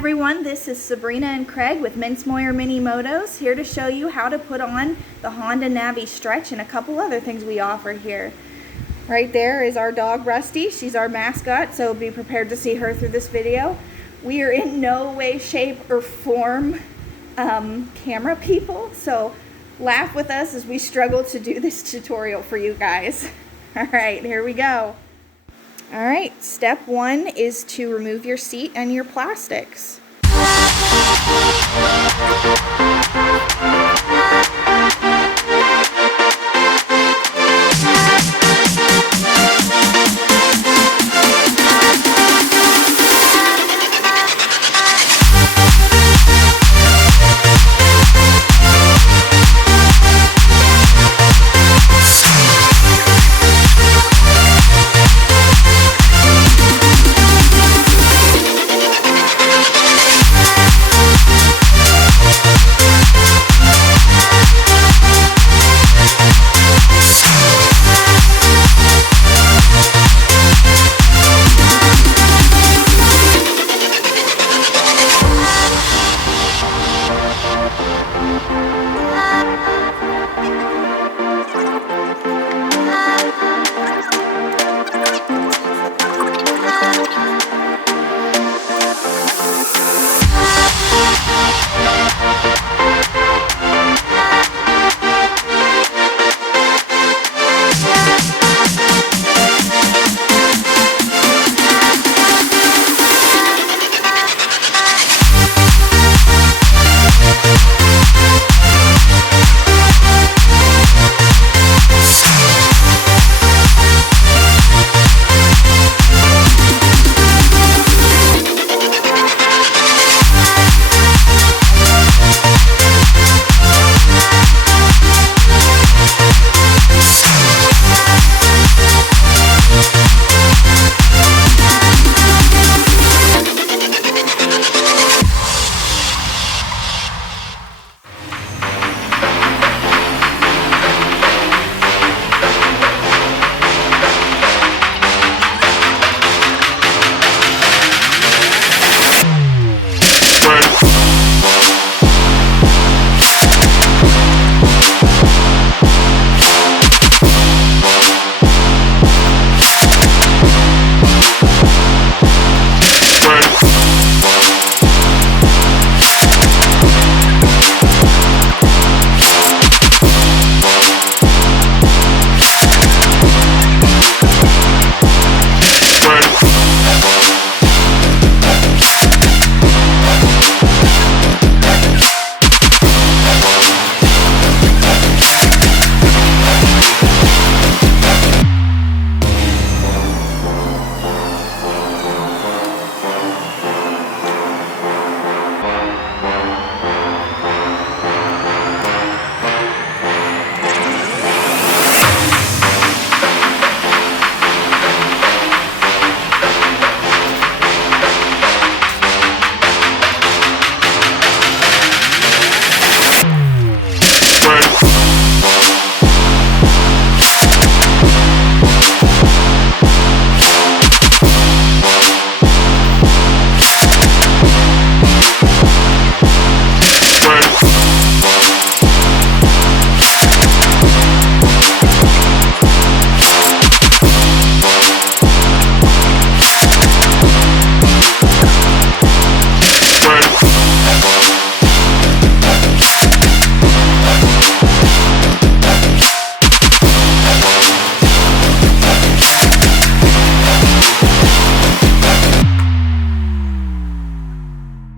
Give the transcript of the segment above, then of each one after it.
everyone, this is Sabrina and Craig with Mincemoyer Mini Motos, here to show you how to put on the Honda Navi stretch and a couple other things we offer here. Right there is our dog Rusty. She's our mascot, so be prepared to see her through this video. We are in no way, shape, or form camera people, so laugh with us as we struggle to do this tutorial for you guys. Alright, here we go. Alright, step one is to remove your seat and your plastics.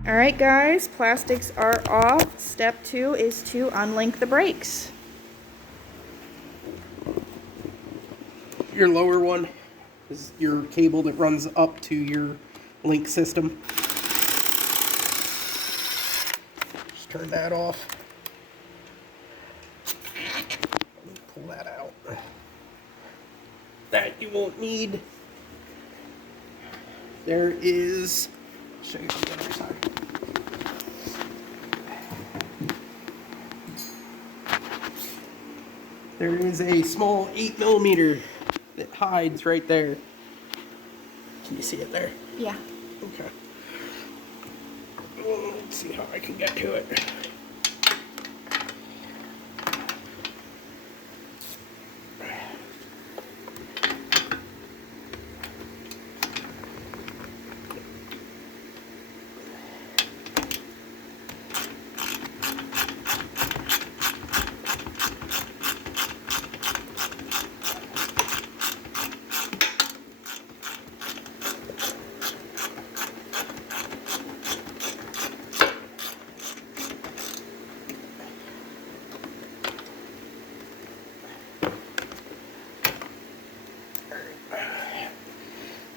Alright guys, plastics are off. Step two is to unlink the brakes. Your lower one is your cable that runs up to your link system. Just turn that off. Pull that out. That you won't need. There is, I'll show you on the other side. There is a small 8mm that hides right there. Can you see it there? Yeah. Okay. Let's see how I can get to it.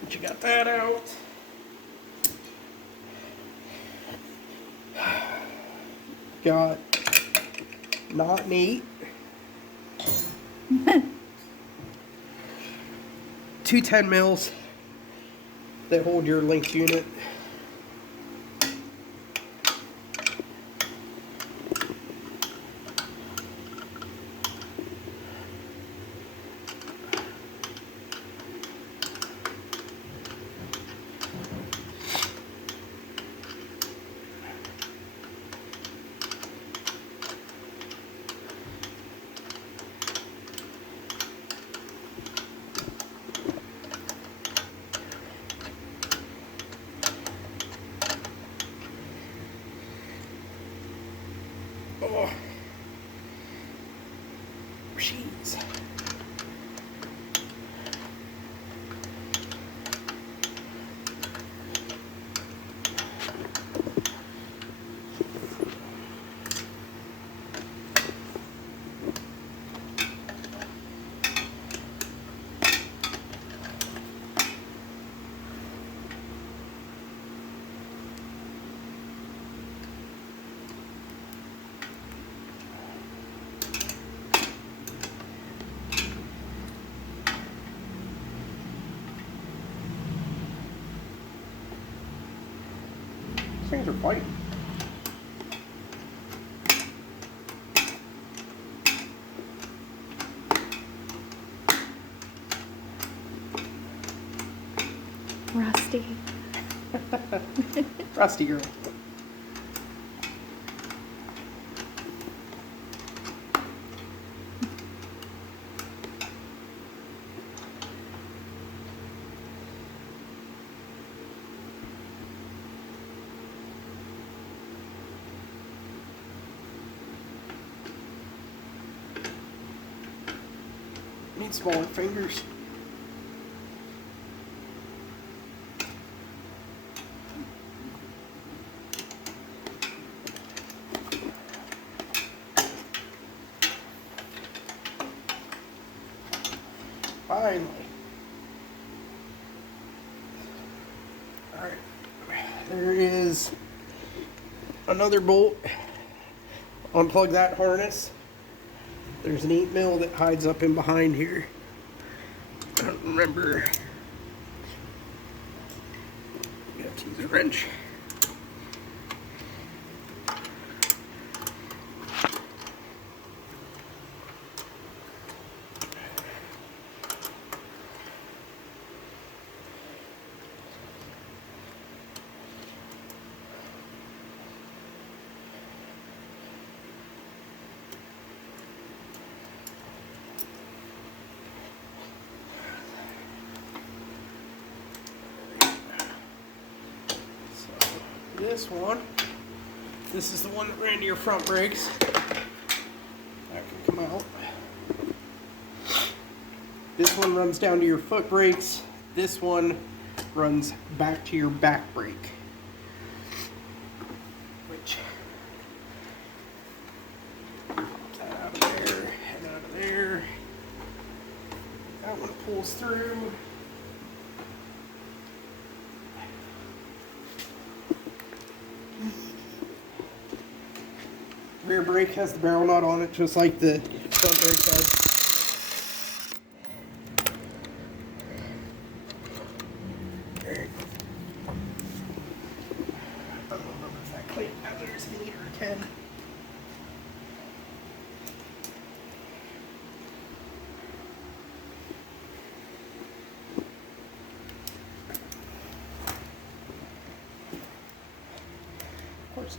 But you got that out. Got knot meat. 2 10 mils that hold your link unit. Oh, jeez. These things are fighting. Rusty. Rusty girl. Need smaller fingers. Finally. Alright. There is another bolt. Unplug that harness. There's an 8 mil that hides up in behind here. I don't remember. You have to use a wrench. This one, this is the one that ran to your front brakes. That can come out. This one runs down to your foot brakes. This one runs back to your back brake. Which, pop that out of there and out of there. That one pulls through. Rear brake has the barrel nut on it, just like the front brake does. There. I don't remember if that plate there's an 8 or a 10. Of cars.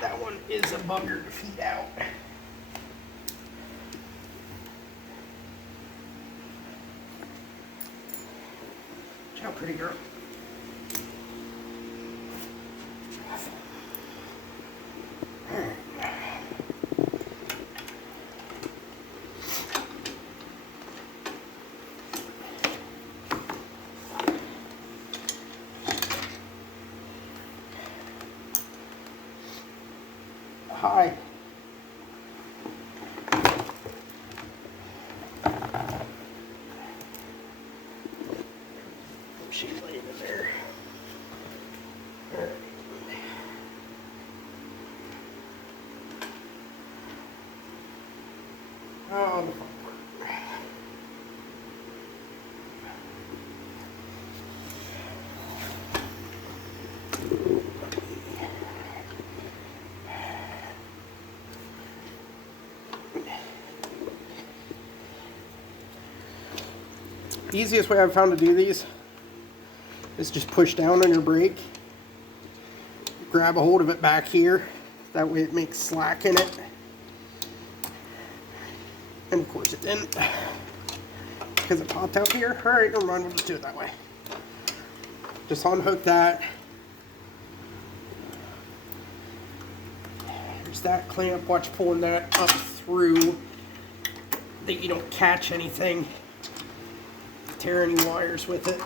That one is a bugger to feed out. Ciao, pretty girl. Hi. She's laying in there. All right. Oh, the fun part. The easiest way I've found to do these is just push down on your brake, grab a hold of it back here, that way it makes slack in it, and of course it didn't because it popped out here. Alright, never mind, we'll just do it that way. Just unhook that. There's that clamp, watch pulling that up through that you don't catch anything, tear any wires with it.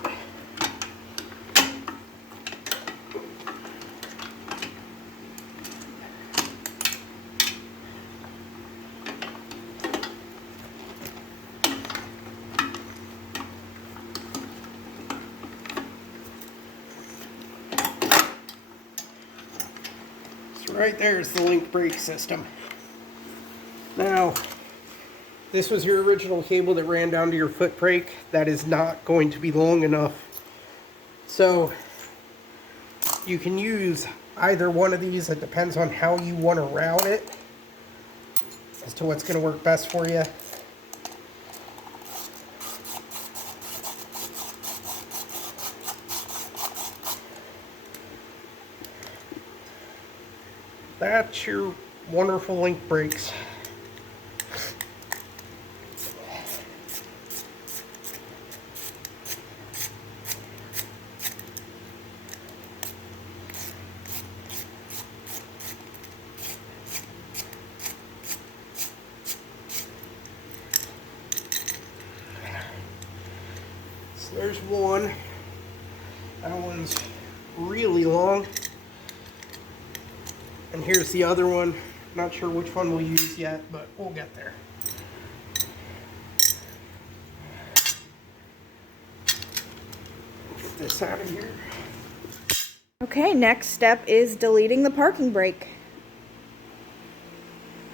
So right there is the link brake system. Now, this was your original cable that ran down to your foot brake. That is not going to be long enough. So you can use either one of these. It depends on how you want to route it as to what's going to work best for you. That's your wonderful link brakes. So there's one. That one's really long. And here's the other one. Not sure which one we'll use yet, but we'll get there. Get this out of here. Okay, next step is deleting the parking brake.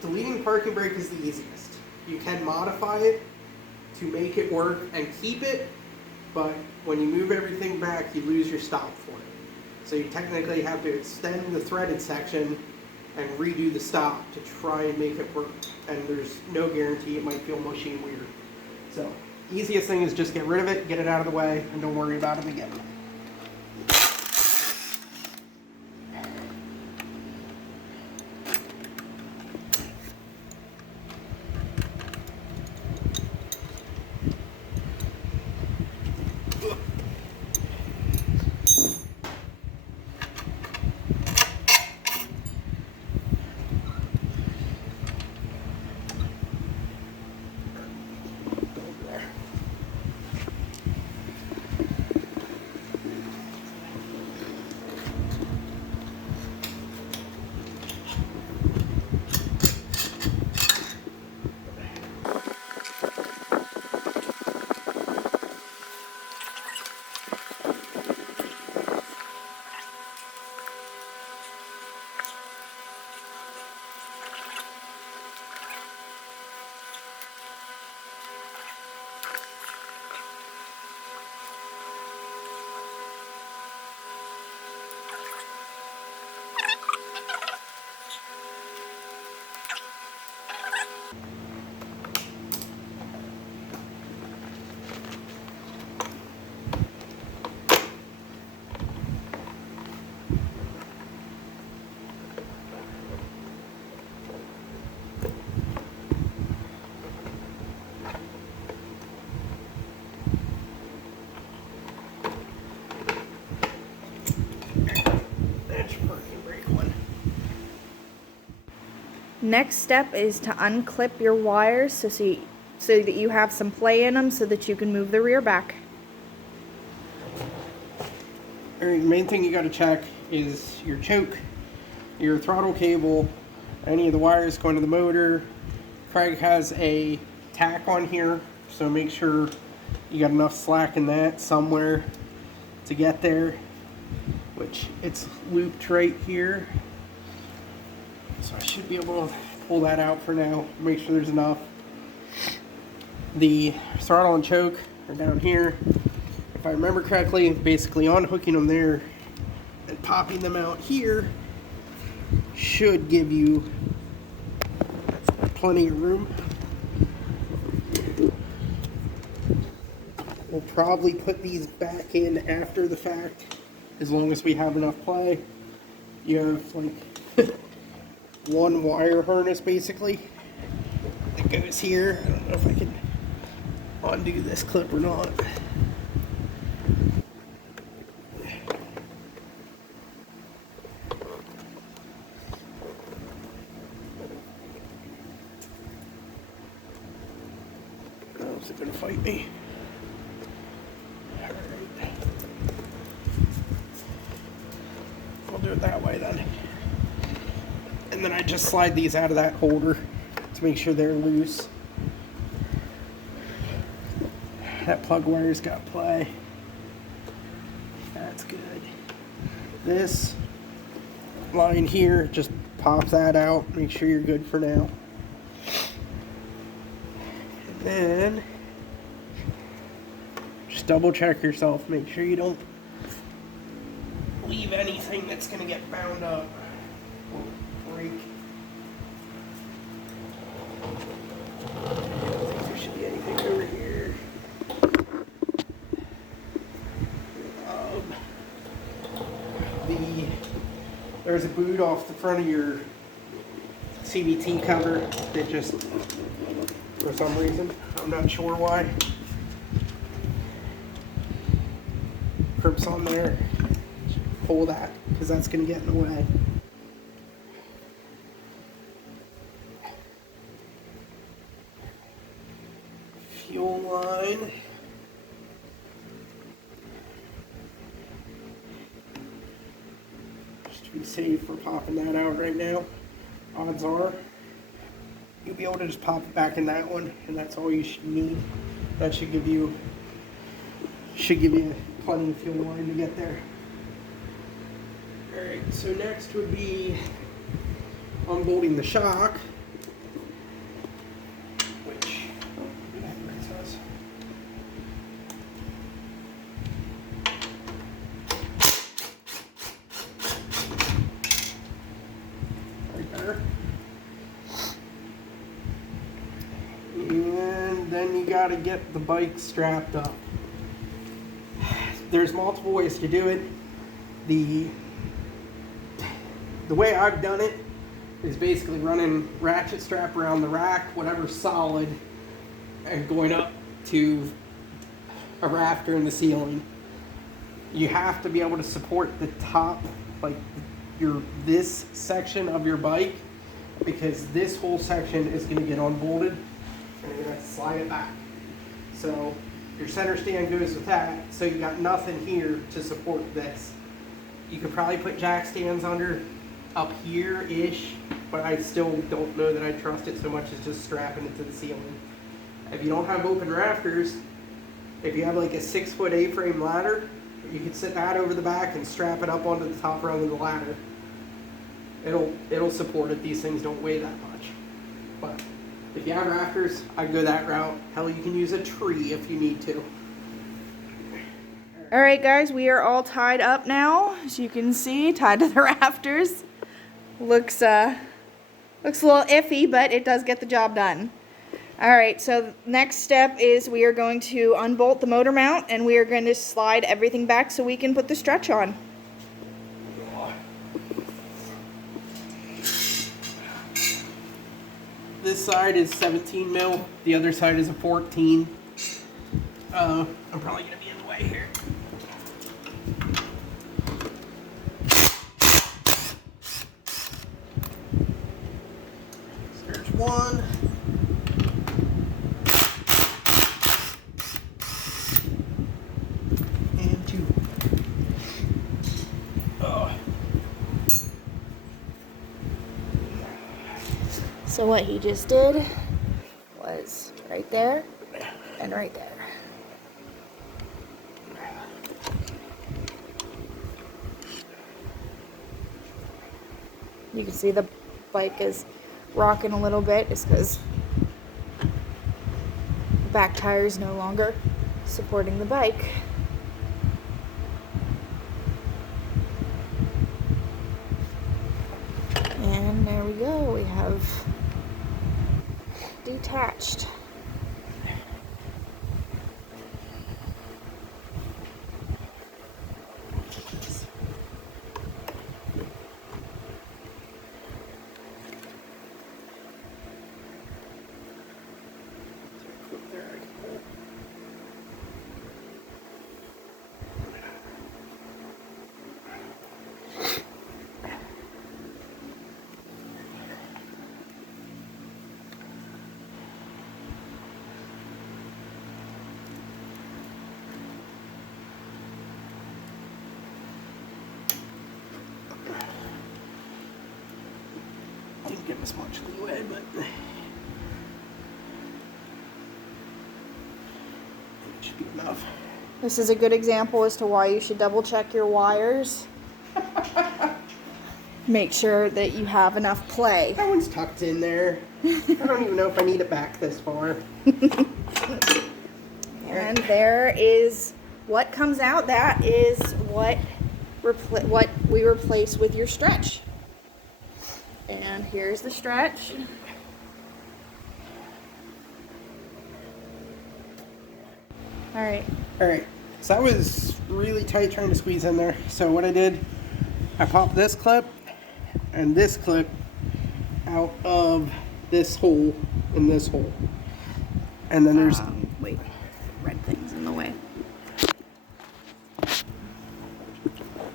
Deleting the parking brake is the easiest. You can modify it to make it work and keep it, but when you move everything back, you lose your stop for it. So you technically have to extend the threaded section and redo the stop to try and make it work. And there's no guarantee, it might feel mushy and weird. So, easiest thing is just get rid of it, get it out of the way, and don't worry about it again. Next step is to unclip your wires so that you have some play in them so that you can move the rear back. Alright, the main thing you got to check is your choke, your throttle cable, any of the wires going to the motor. Craig has a tack on here, so make sure you got enough slack in that somewhere to get there, which it's looped right here. So I should be able to pull that out for now, make sure there's enough. The throttle and choke are down here. If I remember correctly, basically unhooking them there and popping them out here should give you plenty of room. We'll probably put these back in after the fact, as long as we have enough play. You have like one wire harness basically that goes here. I don't know if I can undo this clip or not. Oh, is it gonna fight me? Alright. I'll do it that way then. And then I just slide these out of that holder to make sure they're loose. That plug wire's got play. That's good. This line here, just pop that out. Make sure you're good for now. And then just double check yourself. Make sure you don't leave anything that's going to get bound up. Break. I don't think there should be anything over here. There's a boot off the front of your CVT cover that just, for some reason, I'm not sure why, crimps on there. Pull that, because that's going to get in the way. Fuel line. Just to be safe, we're popping that out right now. Odds are you'll be able to just pop it back in that one, and that's all you should need. That should give you plenty of fuel line to get there. Alright, so next would be unbolting the shock, which that brings us. Alright, got to get the bike strapped up. There's multiple ways to do it. The way I've done it is basically running ratchet strap around the rack, whatever's solid, and going up to a rafter in the ceiling. You have to be able to support the top, like this section of your bike, because this whole section is going to get unbolted and you're going to slide it back. So your center stand goes with that, so you got nothing here to support this. You could probably put jack stands under up here-ish, but I still don't know that I trust it so much as just strapping it to the ceiling. If you don't have open rafters, if you have like a 6-foot A-frame ladder, you can sit that over the back and strap it up onto the top rung of the ladder. It'll support it. These things don't weigh that much. But if you have rafters, I'd go that route. Hell, you can use a tree if you need to. All right, guys, we are all tied up now, as you can see, tied to the rafters. Looks a little iffy, but it does get the job done. All right, so next step is we are going to unbolt the motor mount, and we are going to slide everything back so we can put the stretch on. This side is 17 mil, the other side is a 14. I'm probably going to be in the way here. There's one. And two. Oh. So what he just did was right there and right there. You can see the bike is rocking a little bit. It's because the back tire is no longer supporting the bike. And there we go. We have detached. Didn't give us much leeway, but it should be enough. This is a good example as to why you should double check your wires. Make sure that you have enough play. That one's tucked in there. I don't even know if I need it back this far. And there is what comes out. That is what we replace with your stretch. And here's the stretch. All right. So that was really tight trying to squeeze in there. So what I did, I popped this clip and this clip out of this hole and this hole. And then there's... wait, red thing's in the way.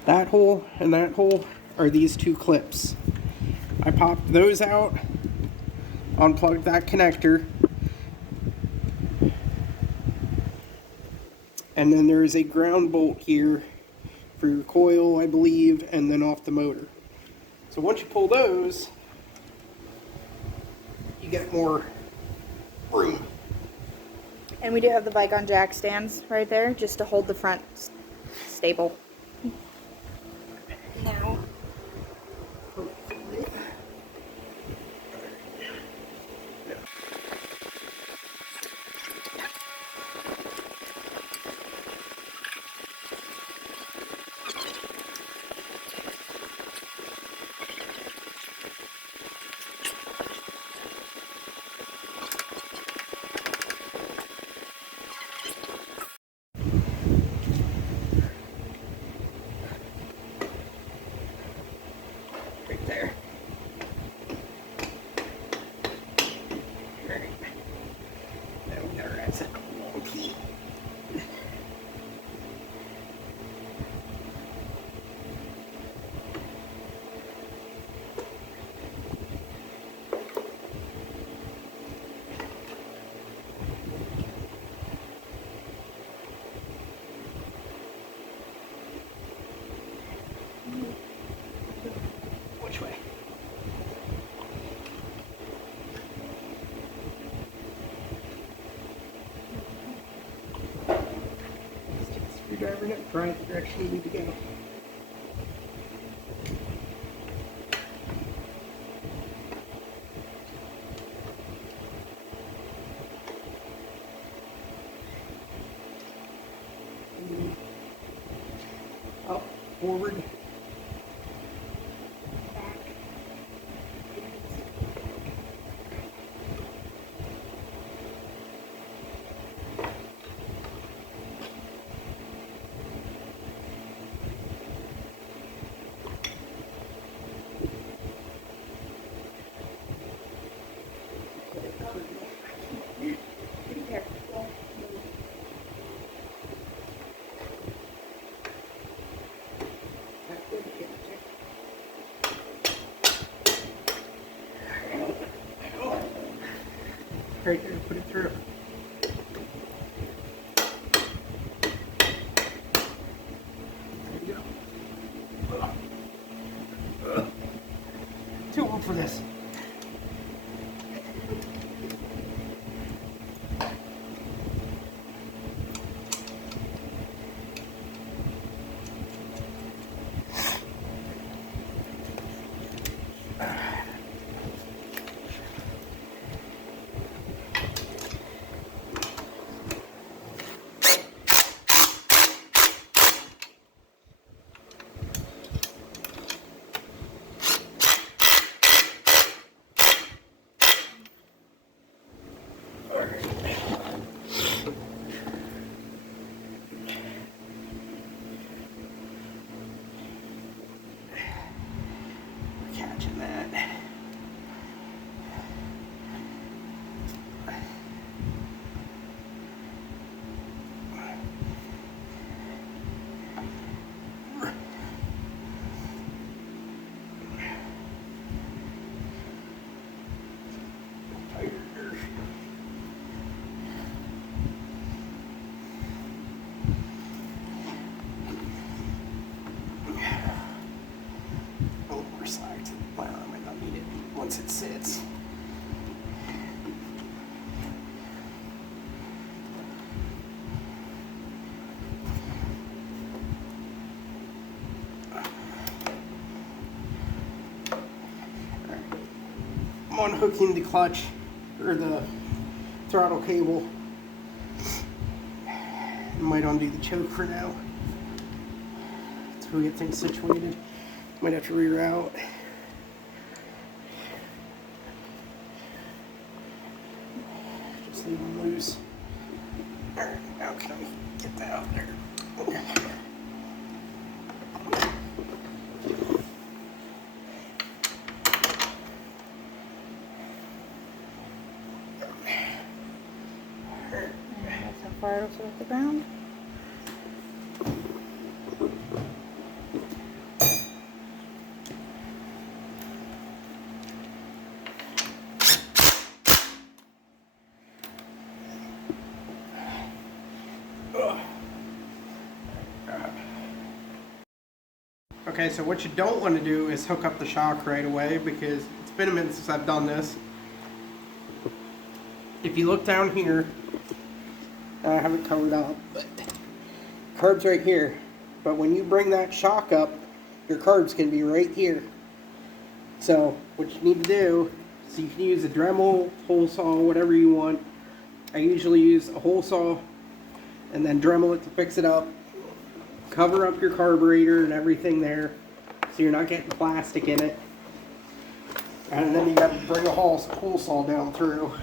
That hole and that hole are these two clips. I popped those out, unplugged that connector, and then there is a ground bolt here for your coil, I believe, and then off the motor. So once you pull those, you get more room. And we do have the bike on jack stands right there, just to hold the front stable. Now, right direction you need to go. Up, forward. Right there, put it through. There you go. Too old for this. Catching that. Well, I might not need it once it sits. I'm unhooking the clutch or the throttle cable. I might undo the choke for now until we get things situated. Might have to reroute. Just leave them loose. Alright, now can I get that out there? That's how far it'll sit off the ground. Okay, so what you don't want to do is hook up the shock right away because it's been a minute since I've done this. If you look down here, I have it covered up, but carb's right here. But when you bring that shock up, your carb's can be right here. So what you need to do is you can use a Dremel, hole saw, whatever you want. I usually use a hole saw and then Dremel it to fix it up. Cover up your carburetor and everything there so you're not getting plastic in it. And then you got to bring a hole saw down through.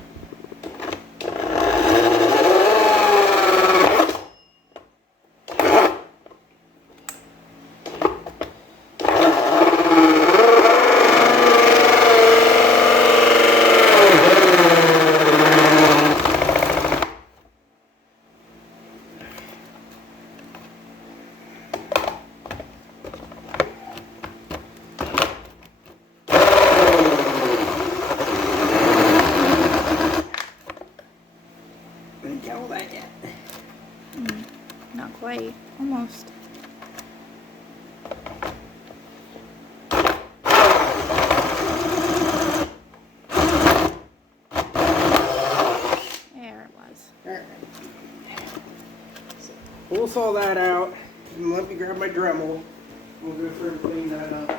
Not quite. Almost. There it was. Alright. So we'll saw that out. And let me grab my Dremel. We'll go through and clean that up.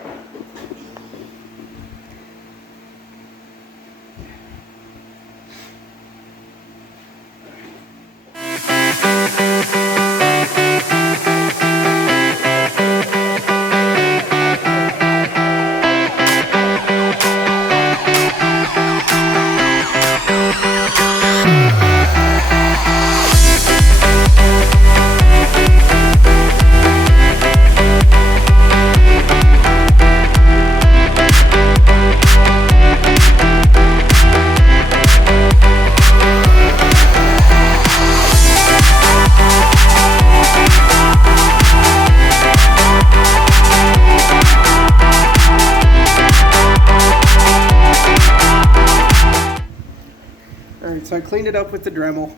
Alright, so I cleaned it up with the Dremel.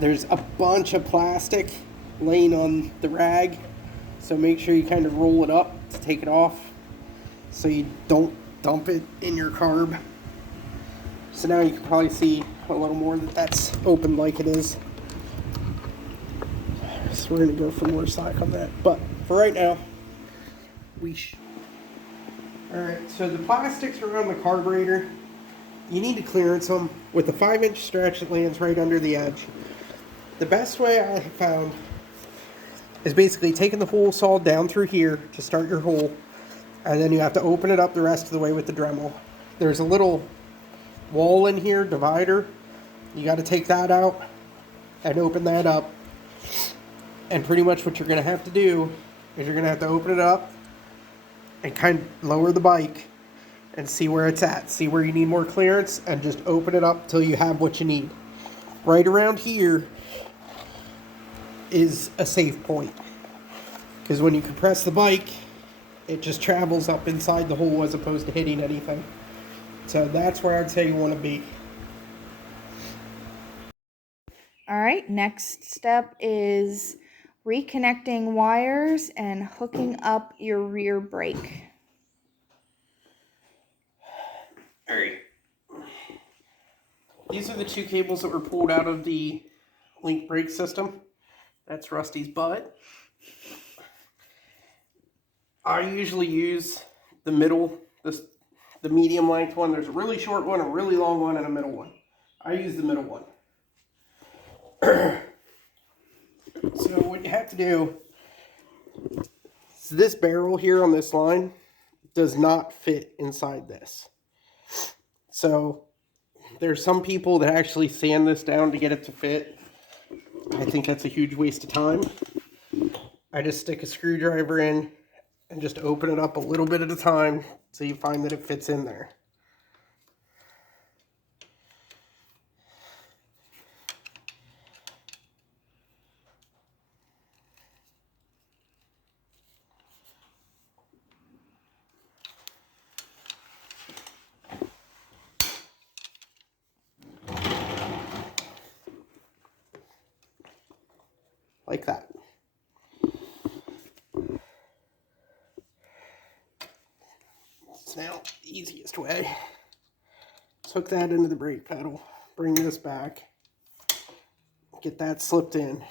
There's a bunch of plastic laying on the rag, so make sure you kind of roll it up to take it off so you don't dump it in your carb. So now you can probably see a little more that that's open like it is. So we're going to go for more slack on that. But for right now, Alright, so the plastics around the carburetor, you need to clearance them. With a 5-inch stretch, it lands right under the edge. The best way I have found is basically taking the hole saw down through here to start your hole, and then you have to open it up the rest of the way with the Dremel. There's a little wall in here, divider. You got to take that out and open that up. And pretty much what you're going to have to do is you're going to have to open it up and kind of lower the bike and see where it's at. See where you need more clearance and just open it up till you have what you need. Right around here is a safe point, because when you compress the bike, it just travels up inside the hole as opposed to hitting anything. So that's where I'd say you want to be. All right, next step is reconnecting wires and hooking up your rear brake. All right. These are the two cables that were pulled out of the link brake system. That's Rusty's butt. I usually use the middle, the medium length one. There's a really short one, a really long one, and a middle one. I use the middle one. So what you have to do is this barrel here on this line does not fit inside this. So there's some people that actually sand this down to get it to fit. I think that's a huge waste of time. I just stick a screwdriver in and just open it up a little bit at a time so you find that it fits in there. Like that. It's now the easiest way. Let's hook that into the brake pedal. Bring this back. Get that slipped in.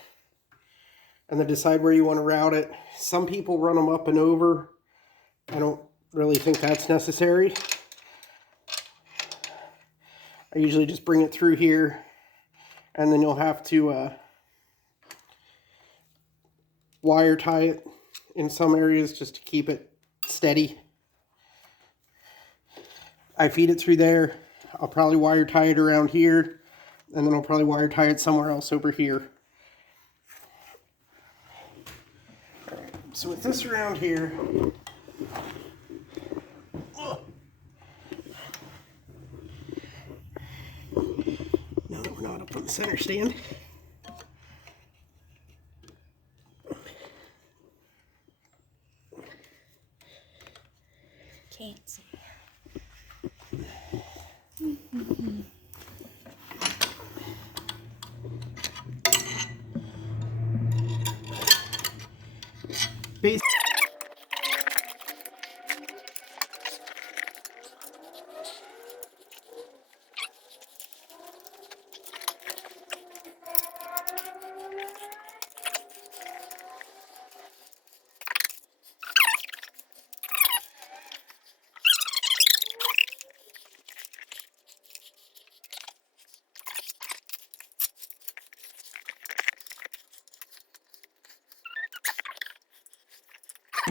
And then decide where you want to route it. Some people run them up and over. I don't really think that's necessary. I usually just bring it through here, and then you'll have to wire tie it in some areas just to keep it steady. I feed it through there. I'll probably wire tie it around here, and then I'll probably wire tie it somewhere else over here. All right, so with this around here, now that we're not up on the center stand, Can't see. base.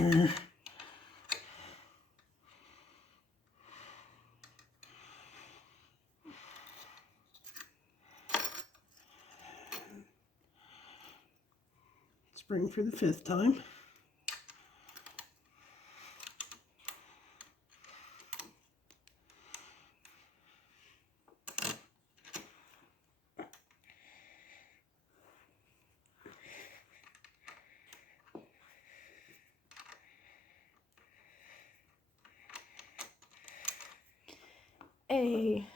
here. Spring for the 5th time. Hey.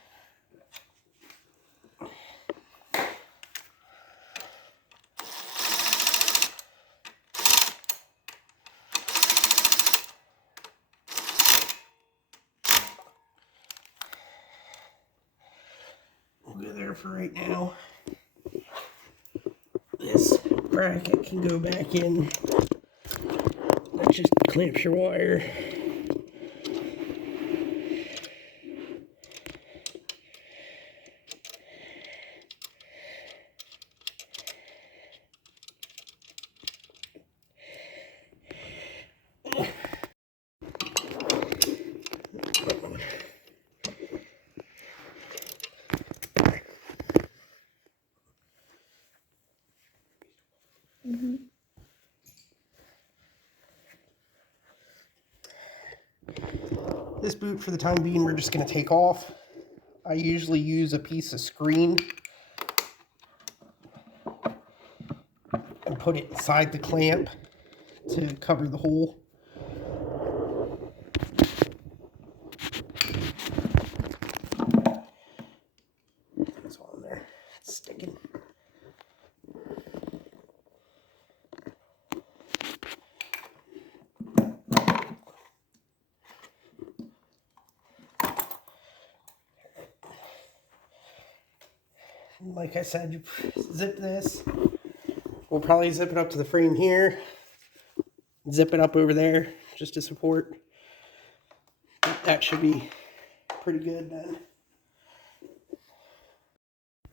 We'll go there for right now. This bracket can go back in. That just clamps your wire. This boot, for the time being, we're just going to take off. I usually use a piece of screen and put it inside the clamp to cover the hole. It's on there. It's sticking. Like I said, you zip this. We'll probably zip it up to the frame here. Zip it up over there just to support. That should be pretty good then.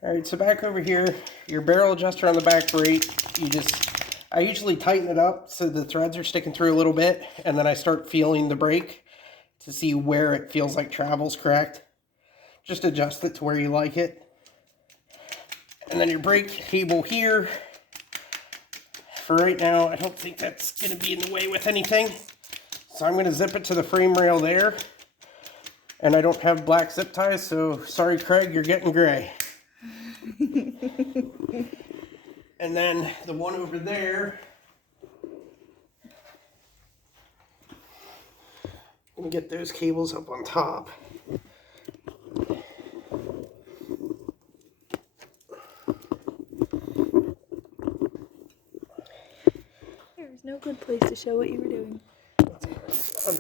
Alright, so back over here, your barrel adjuster on the back brake, I usually tighten it up so the threads are sticking through a little bit, and then I start feeling the brake to see where it feels like travel's correct. Just adjust it to where you like it. And then your brake cable here. For right now, I don't think that's going to be in the way with anything. So I'm going to zip it to the frame rail there. And I don't have black zip ties, so sorry Craig, you're getting gray. And then the one over there, I'm going to get those cables up on top. There's no good place to show what you were doing. I'm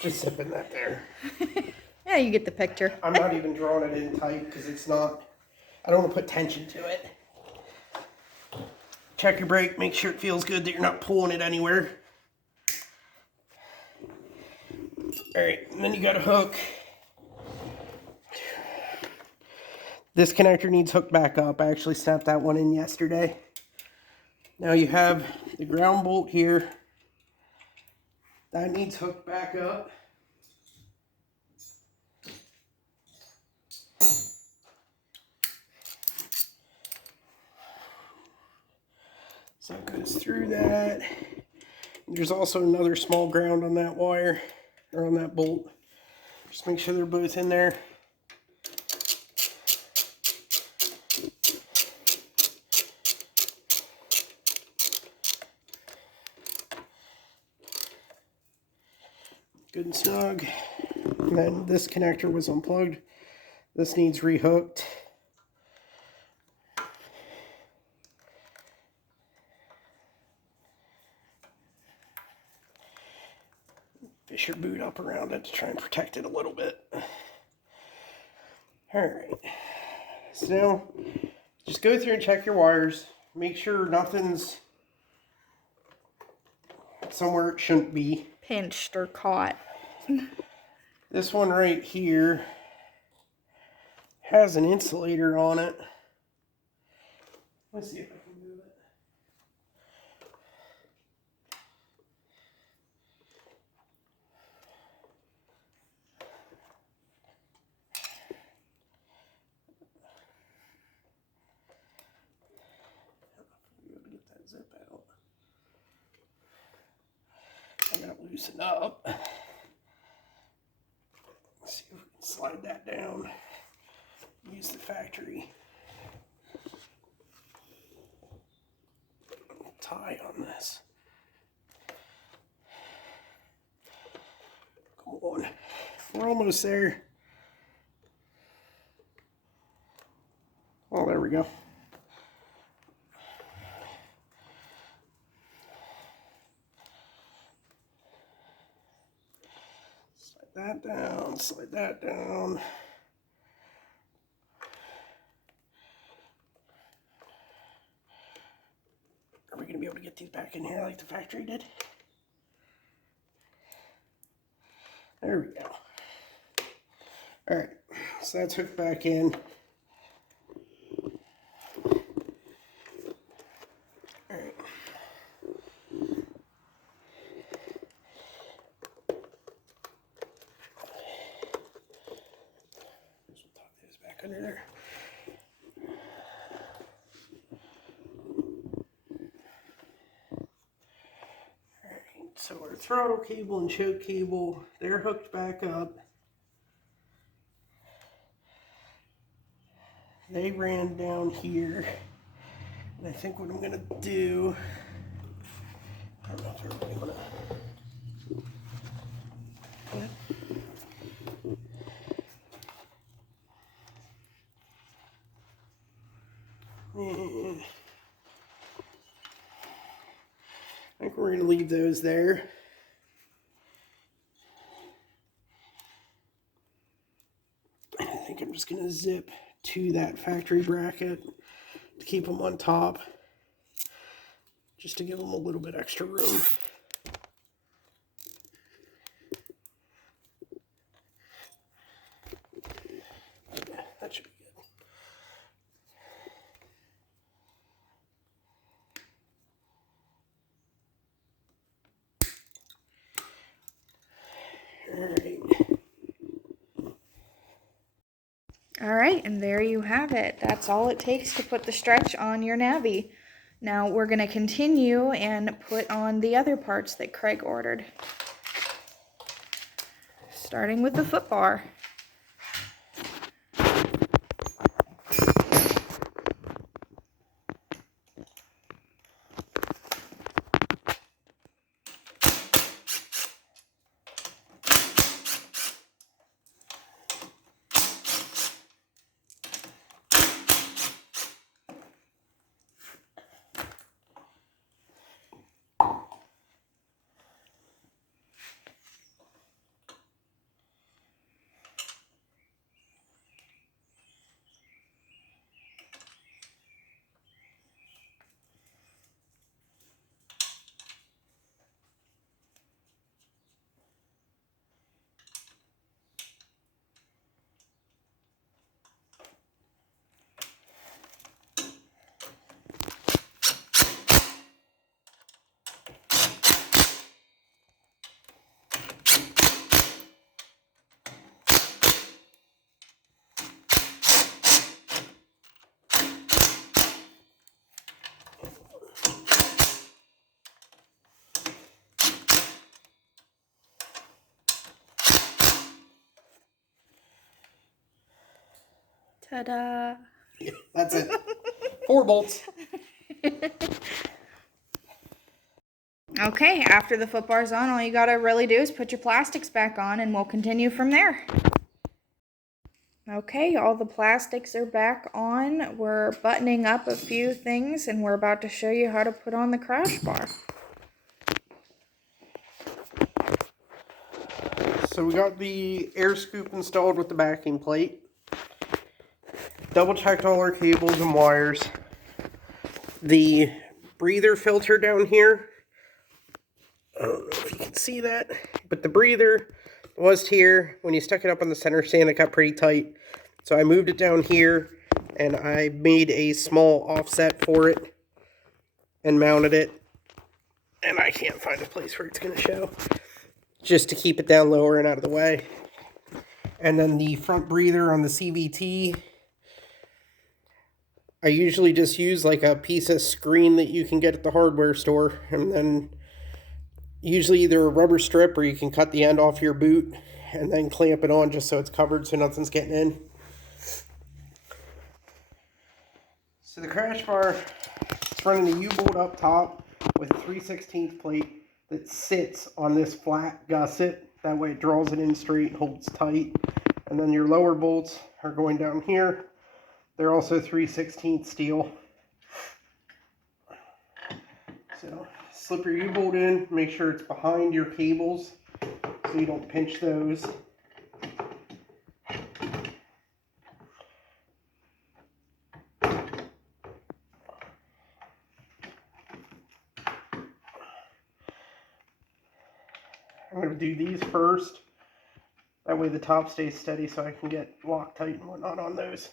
just zipping that there. Yeah, you get the picture. I'm not even drawing it in tight because it's not, I don't want to put tension to it. Check your brake, make sure it feels good, that you're not pulling it anywhere. Alright, and then you got a hook. This connector needs hooked back up. I actually snapped that one in yesterday. Now you have the ground bolt here. That needs hooked back up. So it goes through that. There's also another small ground on that wire, or on that bolt. Just make sure they're both in there. Good and snug. And then this connector was unplugged. This needs rehooked. Fish your boot up around it to try and protect it a little bit. Alright. So now, just go through and check your wires. Make sure nothing's somewhere it shouldn't be. Pinched or caught. This one right here has an insulator on it. Let's see if I can move it. zip out. I gotta loosen up. Let's see if we can slide that down. Use the factory tie on this. Come on. We're almost there. Oh, there we go. Slide that down, slide that down. Are we going to be able to get these back in here like the factory did? There we go. Alright, so that's hooked back in. Alright. We'll tuck this back under there. So our throttle cable and choke cable, they're hooked back up. They ran down here. And I think what I'm going to do, I don't know if they're really going to... I think we're going to leave those there. And I think I'm just going to zip to that factory bracket to keep them on top, just to give them a little bit extra room. Yeah, that should be good. All right, and there you have it. That's all it takes to put the stretch on your Navi. Now we're going to continue and put on the other parts that Craig ordered. Starting with the footbar. Ta-da! Yeah, that's it. 4 bolts. Okay, after the footbar's on, all you gotta really do is put your plastics back on and we'll continue from there. Okay, all the plastics are back on. We're buttoning up a few things and we're about to show you how to put on the crash bar. So we got the air scoop installed with the backing plate. Double checked all our cables and wires. The breather filter down here, I don't know if you can see that, but the breather was here. When you stuck it up on the center stand, it got pretty tight. So I moved it down here and I made a small offset for it and mounted it. And I can't find a place where it's going to show, just to keep it down lower and out of the way. And then the front breather on the CVT, I usually just use like a piece of screen that you can get at the hardware store, and then usually either a rubber strip or you can cut the end off your boot and then clamp it on just so it's covered so nothing's getting in. So the crash bar, it's running the U-bolt up top with a 3/16 plate that sits on this flat gusset. That way it draws it in straight and holds tight. And then your lower bolts are going down here. They're also 3/16 steel. So slip your U-bolt in, make sure it's behind your cables so you don't pinch those. I'm going to do these first. That way the top stays steady so I can get Loctite and whatnot on those.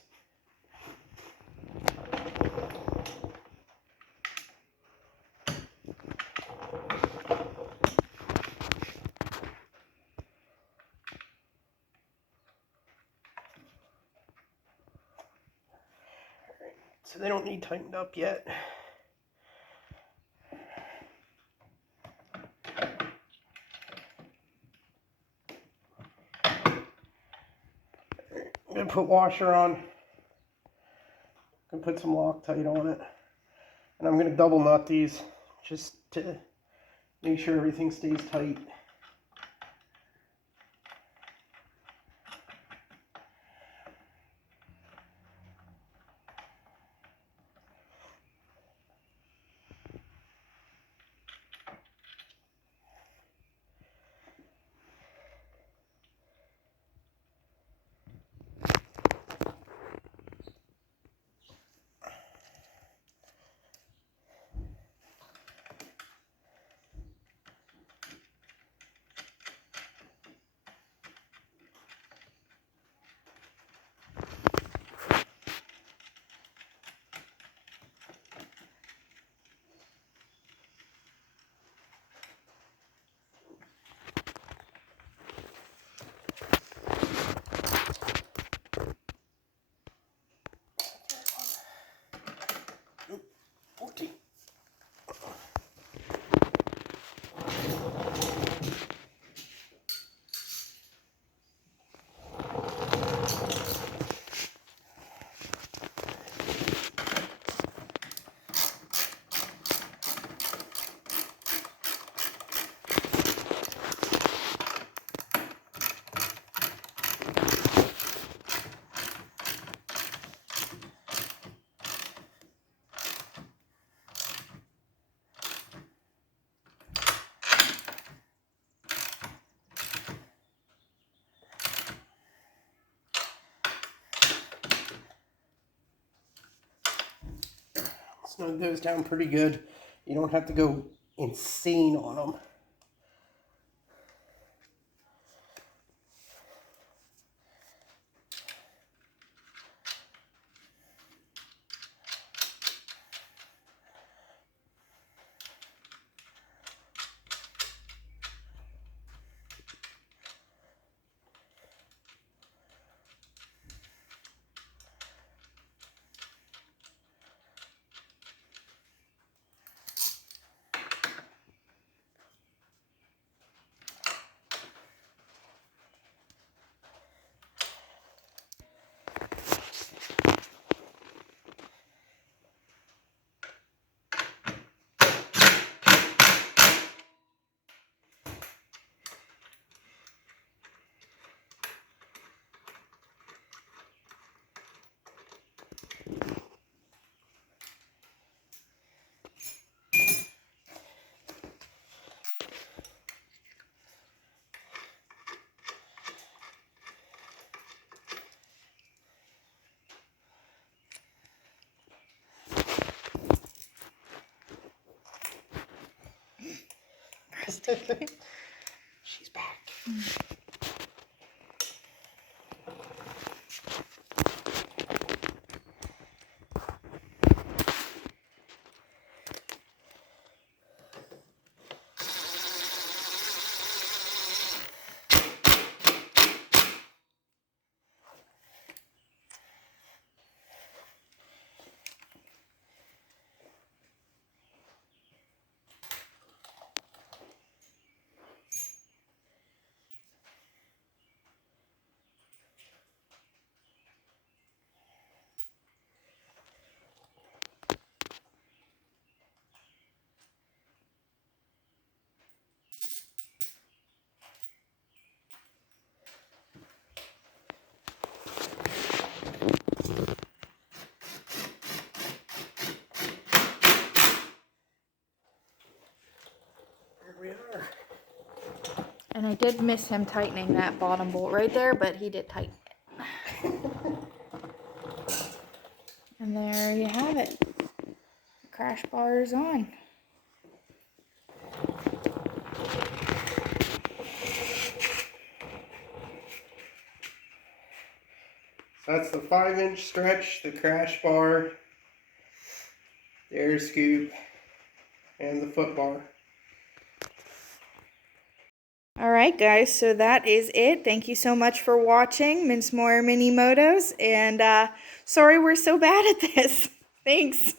So they don't need tightened up yet. I'm going to put washer on. I'm going to put some Loctite on it. And I'm going to double nut these just to make sure everything stays tight. Snug those down pretty good. You don't have to go insane on them. She's back. we are. And I did miss him tightening that bottom bolt right there, but he did tighten it. And there you have it. The crash bar is on. So that's the 5-inch stretch, the crash bar, the air scoop, and the foot bar. Alright guys, so that is it. Thank you so much for watching Mincemoyer Mini Motos, and sorry we're so bad at this. Thanks.